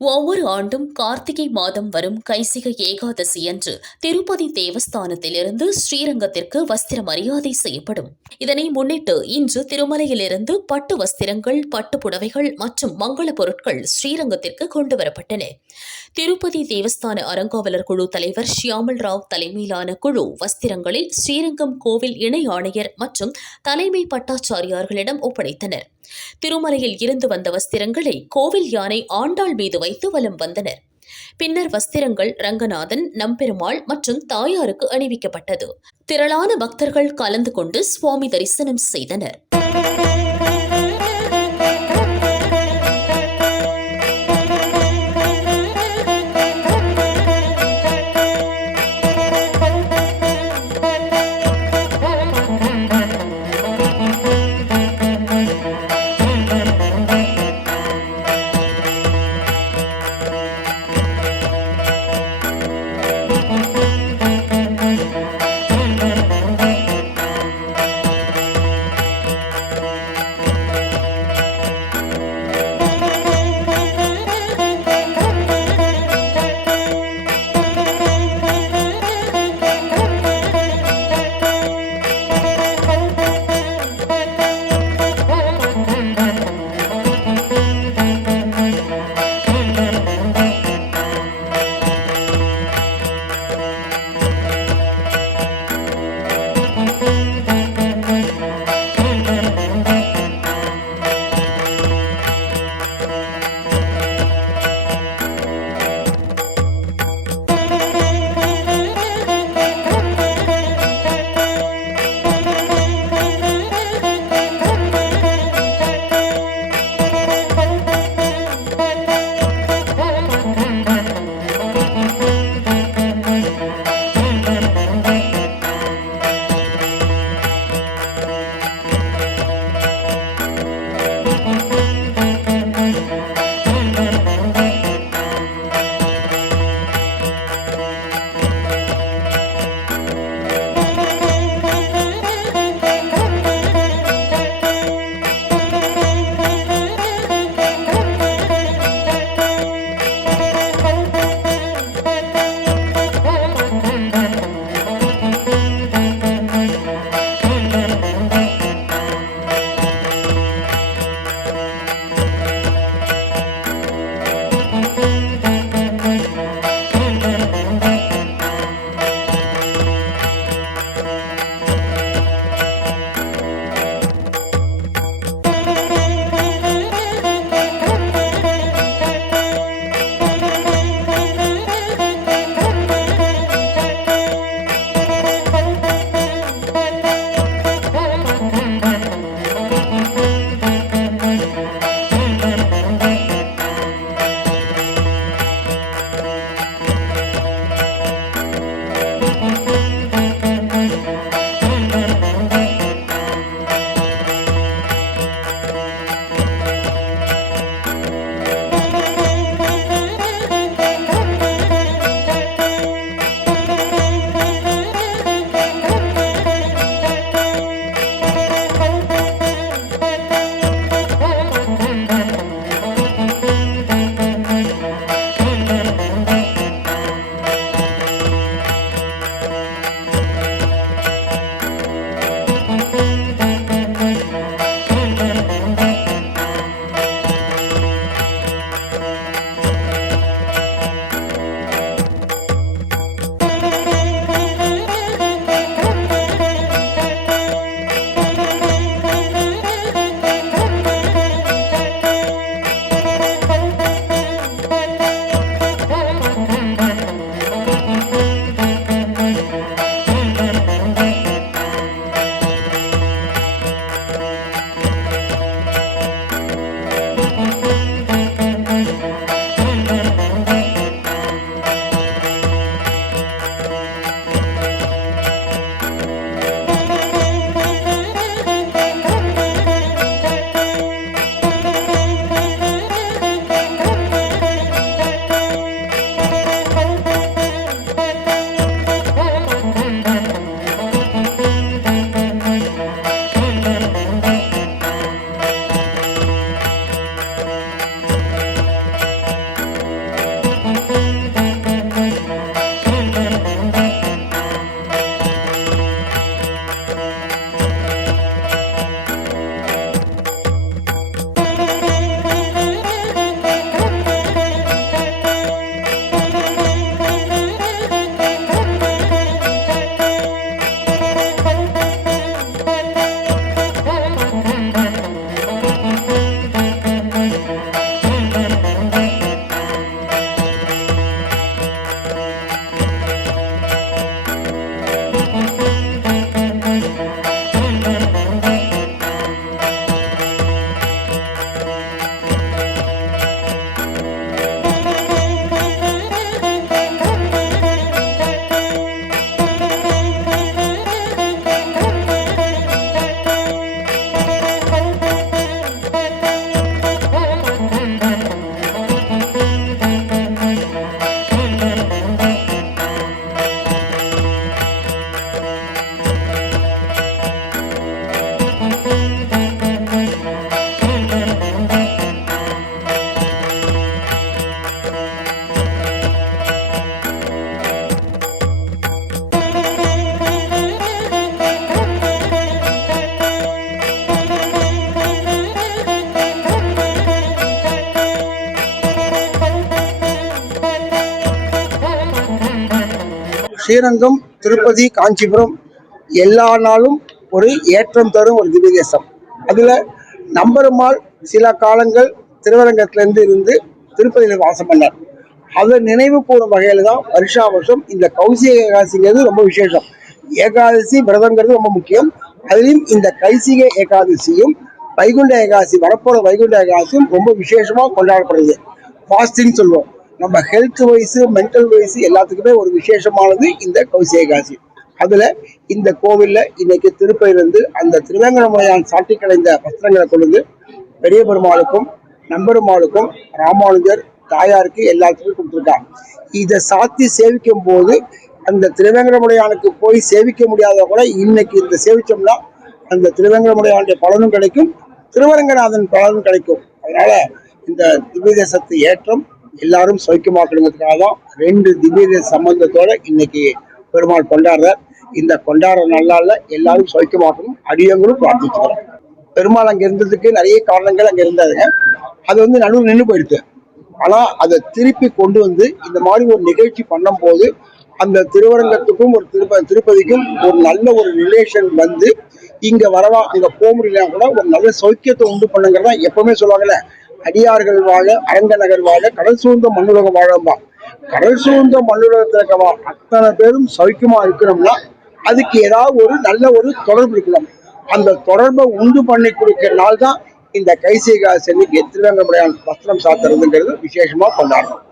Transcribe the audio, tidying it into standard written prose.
ஒவ்வொரு ஆண்டும் கார்த்திகை மாதம் வரும் கைசிக ஏகாதசி அன்று திருப்பதி தேவஸ்தானத்திலிருந்து ஸ்ரீரங்கத்திற்கு வஸ்திர மரியாதை செய்யப்படும். இதனை முன்னிட்டு இன்று திருமலையிலிருந்து பட்டு வஸ்திரங்கள், பட்டு புடவைகள் மற்றும் மங்கள பொருட்கள் ஸ்ரீரங்கத்திற்கு கொண்டுவரப்பட்டன. திருப்பதி தேவஸ்தான அறங்காவலர் குழு தலைவர் ஷியாமல் ராவ் தலைமையிலான குழு வஸ்திரங்களில் ஸ்ரீரங்கம் கோவில் இணை ஆணையர் மற்றும் தலைமை பட்டாச்சாரியார்களிடம் ஒப்படைத்தனர். திருமலையில் இருந்து வந்த வஸ்திரங்களை கோவில் யானை ஆண்டாள் மீது வைத்து வலம் வந்தனர். பின்னர் வஸ்திரங்கள் ரங்கநாதன், நம்பெருமாள் மற்றும் தாயாருக்கு அணிவிக்கப்பட்டது. திரளான பக்தர்கள் கலந்து கொண்டு சுவாமி தரிசனம் செய்தனர். ஸ்ரீரங்கம், திருப்பதி, காஞ்சிபுரம் எல்லா நாளும் ஒரு ஏற்றம் தரும் ஒரு திவ்ய தேசம். அதுல நம்பெருமாள் சில காலங்கள் திருவரங்கத்திலிருந்து இருந்து திருப்பதியில வாசம் பண்ணார். அதை நினைவு கூறும் வகையில தான் வருஷா வருஷம் இந்த கௌசிக ஏகாதசிங்கிறது ரொம்ப விசேஷம். ஏகாதசி விரதங்கிறது ரொம்ப முக்கியம். அதுலயும் இந்த கைசிக ஏகாதசியும் வைகுண்ட ஏகாதசி, வரப்போற வைகுண்ட ஏகாதசியும் ரொம்ப விசேஷமா கொண்டாடப்படுது. ஃபாஸ்டிங் சொல்லுவோம். நம்ம ஹெல்த் வைஸ், மென்டல் வைஸ் எல்லாத்துக்குமே ஒரு விசேஷமானது இந்த கௌசிக ஏகாதசி. அதுல இந்த கோவில்ல இன்னைக்கு திருப்பதியிலிருந்து அந்த திருவேங்கடமுடையான் சாட்டி கலைந்த வஸ்திரங்களை கொண்டு பெரிய பெருமாளுக்கும் நம்பெருமாளுக்கும் ராமானுஜர் தாயாருக்கு எல்லாத்துக்கும் கொடுத்துருக்காங்க. இதை சாத்தி சேவிக்கும் போது அந்த திருவேங்கடமுடையானுக்கு போய் சேவிக்க முடியாத கூட இன்னைக்கு இந்த சேவிச்சோம்னா அந்த திருவேங்கடமுடையானுடைய பலனும் கிடைக்கும், திருவரங்கநாதன் பலனும் கிடைக்கும். அதனால இந்த திவ்ய தேசத்து ஏற்றம் எல்லாரும் சௌக்கியமாக்கணுங்கிறதுக்காக தான் 2 திவ்ய தேச சம்பந்தத்தோட இன்னைக்கு பெருமாள் கொண்டாடுறார். இந்த கொண்டாடுற நல்லால எல்லாரும் சௌக்கியமாக்கணும் அடியங்களும் பிரார்த்திச்சுக்கிறோம். பெருமாள் அங்க இருந்ததுக்கு நிறைய காரணங்கள் அங்க இருந்தாருங்க. அது நடுவில் நின்று போயிடுது. ஆனா அதை திருப்பி கொண்டு வந்து இந்த மாதிரி ஒரு நிகழ்ச்சி பண்ணும் போது அந்த திருவரங்கத்துக்கும் ஒரு திருப்பதிக்கும் ஒரு நல்ல ஒரு ரிலேஷன் வந்து இங்க வரவா அங்க போக முடியல கூட ஒரு நல்ல சௌக்கியத்தை உண்டு பண்ணுங்கிறதா எப்பவுமே சொல்லுவாங்கல்ல, அடியார்கள் வாழ அரங்க நகர் வாழ கடல் சூழ்ந்த மண்ணுலகம் வாழம்பா. கடல் சூழ்ந்த மண்ணுலகத்துல இருக்கவா அத்தனை பேரும் சௌக்கியமா இருக்கணும்னா அதுக்கு ஏதாவது ஒரு நல்ல ஒரு தொடர்பு இருக்கணும். அந்த தொடர்பை உண்டு பண்ணி கொடுக்கிற நாள் தான் இந்த கைசிக சென்னைக்கு திருவேங்கடமுடையான் வஸ்திரம் சாத்துறதுங்கிறது விசேஷமா கொண்டாடணும்.